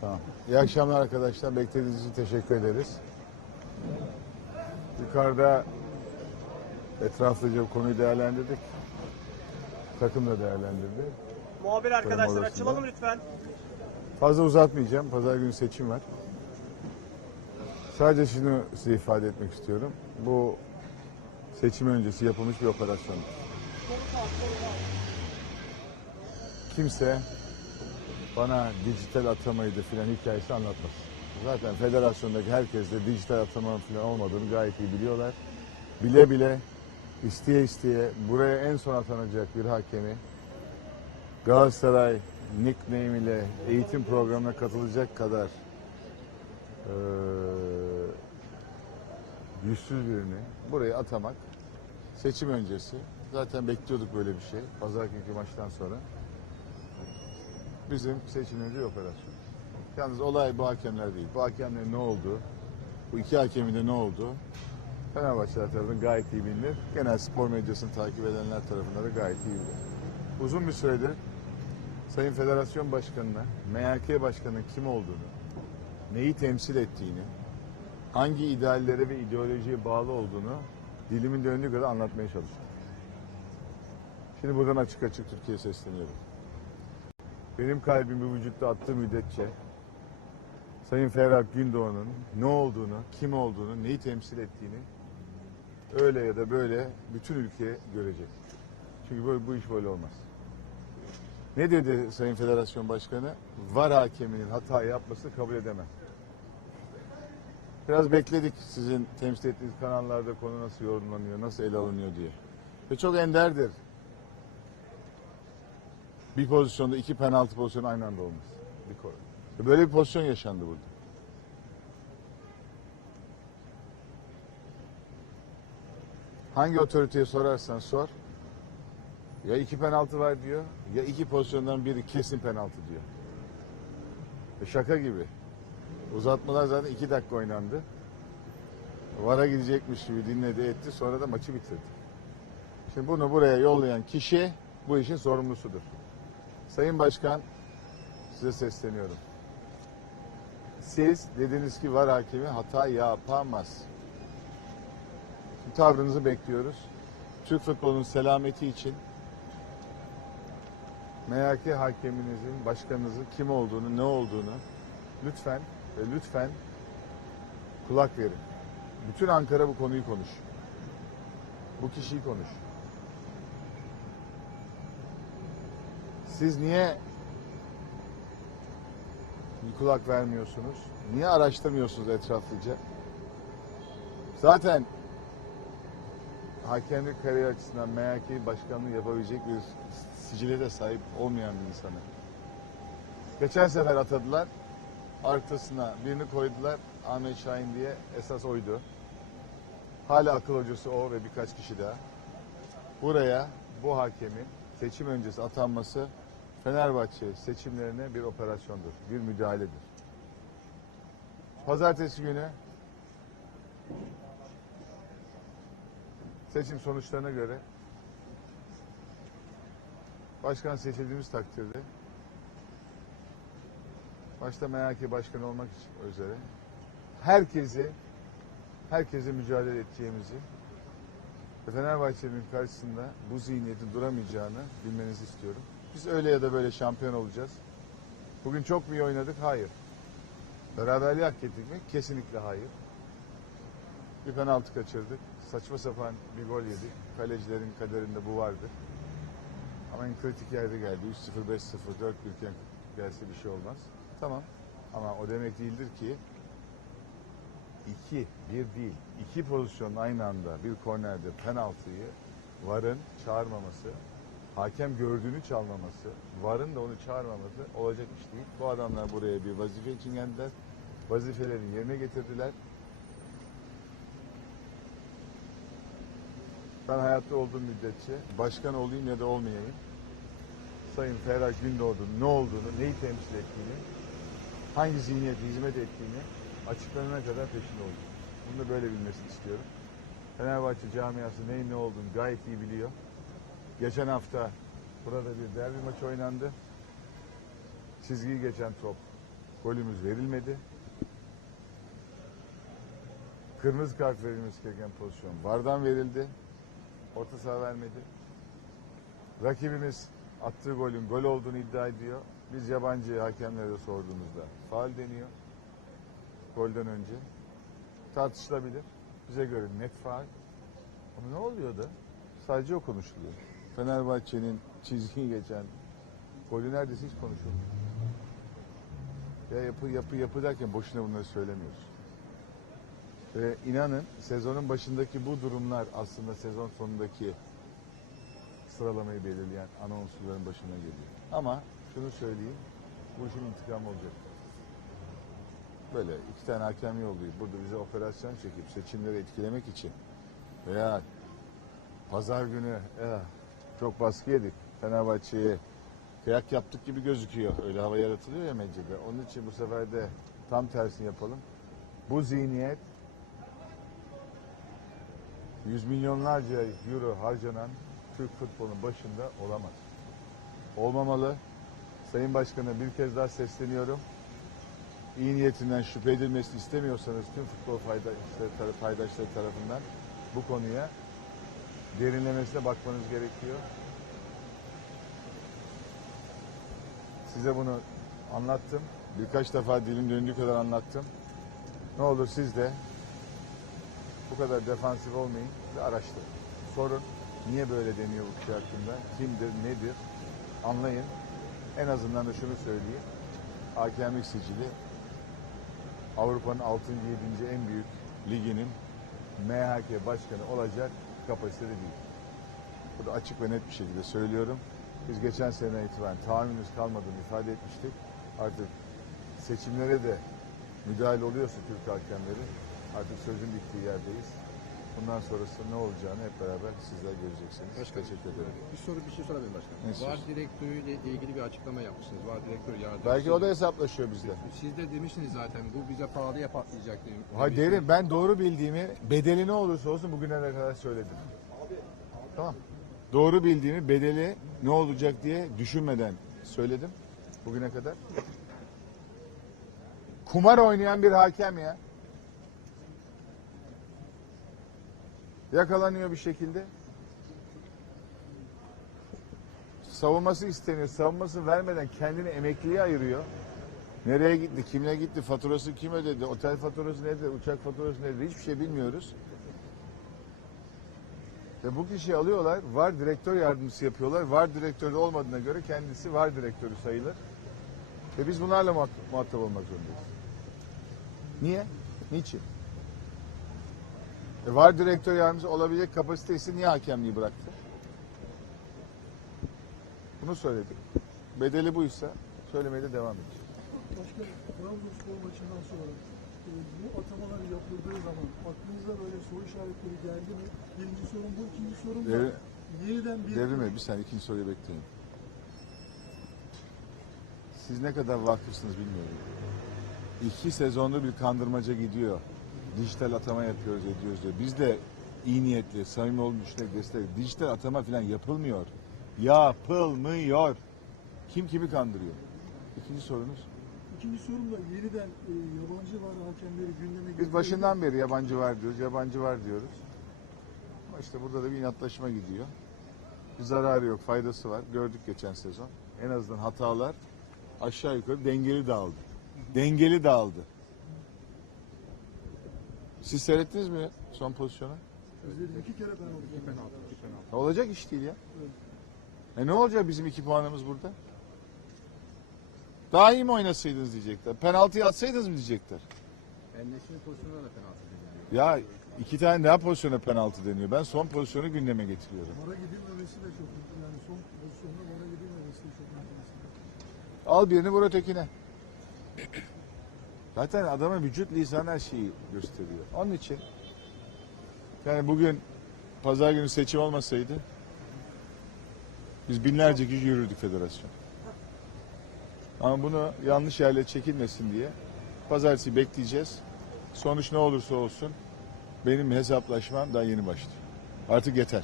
Tamam. İyi akşamlar arkadaşlar. Beklediğiniz için teşekkür ederiz. Yukarıda etraflıca bu konuyu değerlendirdik. Takım da değerlendirdi. Muhabir arkadaşlar odasında. açılalım lütfen. Fazla uzatmayacağım. Pazar günü seçim var. Sadece şunu size ifade etmek istiyorum. Bu seçim öncesi yapılmış bir operasyon. Kimse bana dijital atamaydı filan hikayesi anlatmaz. Zaten federasyondaki herkes de dijital atama filan olmadığını gayet iyi biliyorlar. Bile bile isteye isteye buraya en son atanacak bir hakemi Galatasaray nickname ile eğitim programına katılacak kadar eee yüzsüz birini buraya atamak seçim öncesi. Zaten bekliyorduk böyle bir şey. Pazar günkü maçtan sonra. Bizim seçim öncesi operasyon. Yalnız olay bu hakemler değil. Bu hakemlerin ne oldu? Bu iki hakemin de ne oldu? Fenerbahçeler tarafından gayet iyi bilinir. Genel spor medyasını takip edenler tarafından da gayet iyi bilinir. Uzun bir süredir Sayın Federasyon Başkanı'na, MHK Başkanı'nın kim olduğunu, neyi temsil ettiğini, hangi ideallere ve ideolojiye bağlı olduğunu dilimin döndüğü kadar anlatmaya çalışıyorum. Şimdi buradan açık açık Türkiye'ye sesleniyorum. Benim kalbim bu vücutta attığı müddetçe Sayın Ferhat Gündoğan'ın ne olduğunu, kim olduğunu, neyi temsil ettiğini öyle ya da böyle bütün ülke görecek. Çünkü bu, bu iş böyle olmaz. Ne dedi Sayın Federasyon Başkanı? VAR hakeminin hata yapmasını kabul edemem. Biraz bekledik sizin temsil ettiğiniz kanallarda konu nasıl yorumlanıyor, nasıl ele alınıyor diye. Ve çok enderdir. Bir pozisyonda iki penaltı pozisyonu aynı anda olmaz. Ve Böyle bir pozisyon yaşandı burada. Hangi otoriteye sorarsan sor. Ya iki penaltı var diyor, ya iki pozisyondan biri kesin penaltı diyor. E şaka gibi. Uzatmalar zaten iki dakika oynandı. Vara gidecekmiş gibi dinledi etti sonra da maçı bitirdi. Şimdi bunu buraya yollayan kişi bu işin sorumlusudur. Sayın Başkan size sesleniyorum. Siz dediniz ki var hakemi hata yapamaz. Şimdi tavrınızı bekliyoruz. Türk futbolunun selameti için MHK hakeminizin, başkanınızın kim olduğunu, ne olduğunu lütfen ve lütfen kulak verin. Bütün Ankara bu konuyu konuş. Bu kişiyi konuş. Siz niye kulak vermiyorsunuz? Niye araştırmıyorsunuz etraflıca? Zaten hakemlik kariyer açısından MHK başkanlığı yapabilecek bir sicile de sahip olmayan bir insanı. Geçen sefer atadılar. Arkasına birini koydular. Ahmet Şahin diye esas oydu. Hala akıl hocası o ve birkaç kişi daha. Buraya bu hakemin seçim öncesi atanması Fenerbahçe seçimlerine bir operasyondur, bir müdahaledir. Pazartesi günü seçim sonuçlarına göre başkan seçildiğimiz takdirde başta MHK başkanı olmak için üzere herkesi herkese mücadele edeceğimizi ve Fenerbahçe'nin karşısında bu zihniyetin duramayacağını bilmenizi istiyorum. Biz öyle ya da böyle şampiyon olacağız. Bugün çok mu iyi oynadık? Hayır. Beraberliği hak ettik mi? Kesinlikle hayır. Bir penaltı kaçırdık. Saçma sapan bir gol yedik. Kalecilerin kaderinde bu vardır. Ama en kritik yerde geldi. 3-0, 5-0, 4-1 iken gelse bir şey olmaz. Tamam. Ama o demek değildir ki iki, bir değil, iki pozisyon aynı anda bir kornerde penaltıyı VAR'ın çağırmaması, hakem gördüğünü çalmaması, VAR'ın da onu çağırmaması olacak iş değil. Bu adamlar buraya bir vazife için geldiler. Vazifelerini yerine getirdiler. Ben hayatta olduğum müddetçe başkan olayım ya da olmayayım. Sayın Ferhat Gündoğdu'nun ne olduğunu, neyi temsil ettiğini, hangi zihniyete hizmet ettiğini açıklanana kadar peşinde olacağım. Bunu da böyle bilmesini istiyorum. Fenerbahçe camiası neyin ne olduğunu gayet iyi biliyor. Geçen hafta burada bir derbi maçı oynandı. Çizgiyi geçen top Golümüz verilmedi. Kırmızı kart verilmesi gereken pozisyon vardan verildi. Orta saha vermedi. Rakibimiz attığı golün gol olduğunu iddia ediyor. Biz yabancı hakemlere sorduğumuzda faal deniyor. Golden önce. Tartışılabilir. Bize göre net faal. Ama ne oluyor da? Sadece o konuşuluyor. Fenerbahçe'nin çizgiyi geçen golü neredeyse hiç konuşulmuyor. Ya yapı yapı yapı derken boşuna bunları söylemiyoruz. Ve inanın sezonun başındaki bu durumlar aslında sezon sonundaki sıralamayı belirleyen ana unsurların başına geliyor. Ama şunu söyleyeyim, bu işin intikamı olacak. Böyle iki tane hakem yollayıp burada bize operasyon çekip seçimleri etkilemek için veya pazar günü eh, çok baskı yedik Fenerbahçe'ye kıyak yaptık gibi gözüküyor. Öyle hava yaratılıyor ya medyada. Onun için bu sefer de tam tersini yapalım. Bu zihniyet yüz milyonlarca euro harcanan Türk futbolunun başında olamaz. Olmamalı. Sayın Başkan'a bir kez daha sesleniyorum. İyi niyetinden şüphe edilmesini istemiyorsanız tüm futbol paydaşları, paydaşları tarafından bu konuya derinlemesine bakmanız gerekiyor. Size bunu anlattım. Birkaç defa dilim döndüğü kadar anlattım. Ne olur siz de bu kadar defansif olmayın ve araştırın. Sorun niye böyle deniyor bu kişi hakkında, kimdir, nedir anlayın. En azından da şunu söyleyeyim. Hakemlik sicili Avrupa'nın 6. 7. en büyük liginin MHK başkanı olacak kapasitede değil. Bu da açık ve net bir şekilde söylüyorum. Biz geçen sene itibaren tahammülümüz kalmadığını ifade etmiştik. Artık seçimlere de müdahale oluyorsa Türk hakemleri artık sözün bittiği yerdeyiz. Bundan sonrası ne olacağını hep beraber sizler göreceksiniz. Başkanım. Teşekkür ederim. Bir soru bir şey sorabilirim başkanım. Ne VAR direktörüyle ilgili bir açıklama yapmışsınız. VAR direktörü yardımcısı. Belki o da hesaplaşıyor bizle. Siz de demiştiniz zaten bu bize pahalıya patlayacak diye. Ha derim ben doğru bildiğimi bedeli ne olursa olsun bugüne kadar söyledim. Tamam. Doğru bildiğimi bedeli ne olacak diye düşünmeden söyledim bugüne kadar. Kumar oynayan bir hakem ya. Yakalanıyor bir şekilde. Savunması isteniyor. Savunması vermeden kendini emekliye ayırıyor. Nereye gitti, kimle gitti, faturası kim ödedi, otel faturası nedir, uçak faturası nedir hiçbir şey bilmiyoruz. Ve bu kişiyi alıyorlar, var direktör yardımcısı yapıyorlar. Var direktörü olmadığına göre kendisi var direktörü sayılır. Ve biz bunlarla muhat- muhatap olmak zorundayız. Niye? Niçin? E var direktör yardımcısı olabilecek kapasitesi niye hakemliği bıraktı? Bunu söyledik. Bedeli buysa söylemeye de devam edeceğiz. Başka Trabzonspor maçından sonra e, bu atamalar yapıldığı zaman aklınıza böyle soru işaretleri geldi mi? Birinci sorun bu, ikinci sorun da Devri- yeniden bir Devrime bir saniye ikinci soruyu bekleyin. Siz ne kadar vakıfsınız bilmiyorum. İki sezonda bir kandırmaca gidiyor. Dijital atama yapıyoruz ediyoruz diyor. Biz de iyi niyetli, samimi düşünerek destek. Dijital atama falan yapılmıyor. Yapılmıyor. Kim kimi kandırıyor? İkinci sorunuz. İkinci sorun da yeniden e, yabancı var hakemleri gündeme Biz başından beri yabancı var diyoruz, yabancı var diyoruz. Ama işte burada da bir inatlaşma gidiyor. Bir zararı yok, faydası var. Gördük geçen sezon. En azından hatalar aşağı yukarı dengeli dağıldı. Dengeli dağıldı. Siz seyrettiniz mi son pozisyonu? İzledim iki kere penaltı. İki penaltı, iki penaltı. Ya Olacak iş değil ya. E ne olacak bizim iki puanımız burada? Daha iyi mi oynasaydınız diyecekler. Penaltıyı atsaydınız mı diyecekler. Enes'in pozisyonuna da penaltı deniliyor. Ya iki tane daha pozisyona penaltı deniyor. Ben son pozisyonu gündeme getiriyorum. Vara gidilmemesi de çok yani son pozisyonda vara gidilmemesi de çok enteresan. Al birini vur ötekine. Zaten adamın vücut lisanı her şeyi gösteriyor. Onun için yani bugün pazar günü seçim olmasaydı biz binlerce kişi yürürdük federasyon. Ama bunu yanlış yerle çekilmesin diye pazartesi bekleyeceğiz. Sonuç ne olursa olsun benim hesaplaşmam daha yeni başlıyor. Artık yeter.